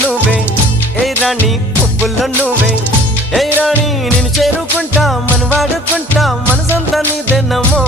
నువ్వే ఏ రాణి పువ్వుల్లో నువ్వే ఏ రాణి నిన్ను చేరుకుంటా మన వాడుకుంటా మనసంతా నీదెన్నమో